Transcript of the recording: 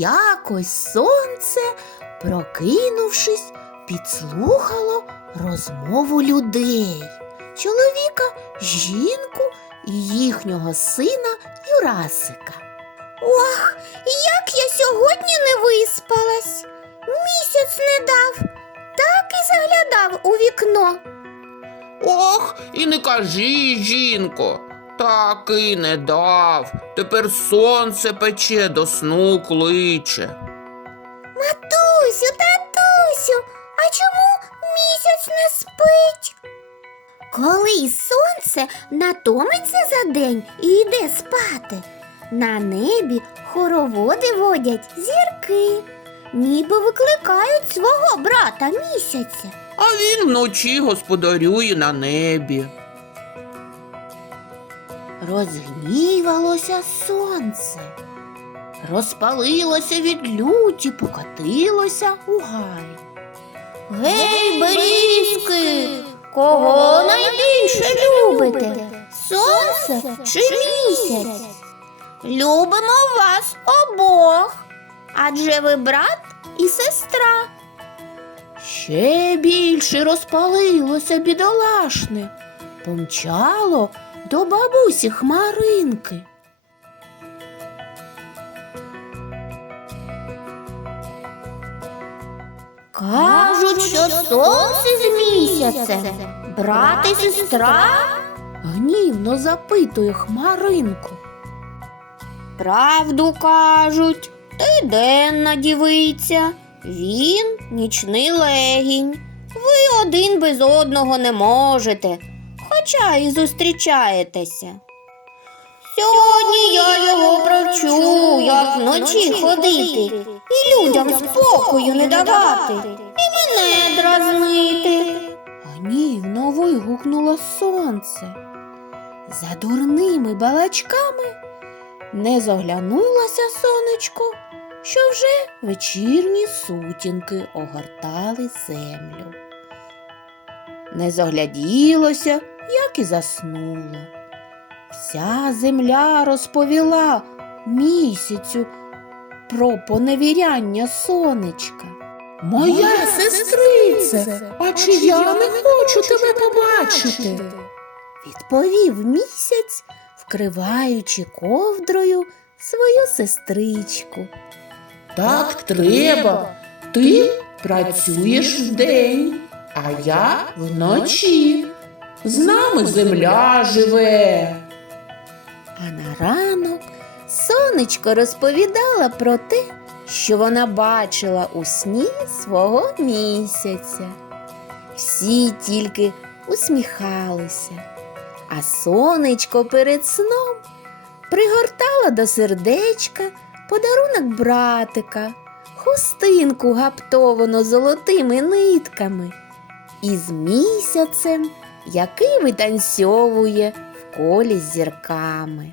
Якось сонце, прокинувшись, підслухало розмову людей, чоловіка, жінку і їхнього сина Юрасика. Ох, як я сьогодні не виспалась. Місяць не дав, так і заглядав у вікно. Ох, і не кажи, жінко, так і не дав. Тепер сонце пече до сну кличе. Матусю, татусю, а чому місяць не спить? Коли сонце натомиться за день і йде спати, на небі хороводи водять зірки, ніби викликають свого брата місяця. А він вночі господарює на небі. Розгнівалося сонце, розпалилося від люті, покотилося у гай. Гей, берізки, кого найбільше любите? Сонце чи місяць? Любимо вас обох, адже ви брат і сестра. Ще більше розпалилося бідолашне, помчало до бабусі Хмаринки. Кажуть, що сонце з місяцем, брат і сестра? гнівно запитує Хмаринку. Правду кажуть, ти денна дівиця, він нічний легінь. Ви один без одного не можете, хоча зустрічаєтеся. Сьогодні я його провчу, як вночі ходити, і людям спокою не давати, і мене дразнити. Гнівно вигукнуло сонце. За дурними балачками не заглянулося сонечко, що вже вечірні сутінки огортали землю. Не загляділося, як і заснуло. Вся земля розповіла місяцю про поневіряння сонечка. Моя сестрице, а чи я не хочу тебе побачити? Відповів місяць, вкриваючи ковдрою свою сестричку. Так треба. Ти працюєш вдень, а я вночі. З нами земля живе. А на ранок сонечко розповідала про те, що вона бачила у сні свого місяця. Всі тільки усміхалися, а сонечко перед сном пригортала до сердечка подарунок братика, хустинку гаптовану золотими нитками, і з місяцем, який витанцьовує в колі з зірками.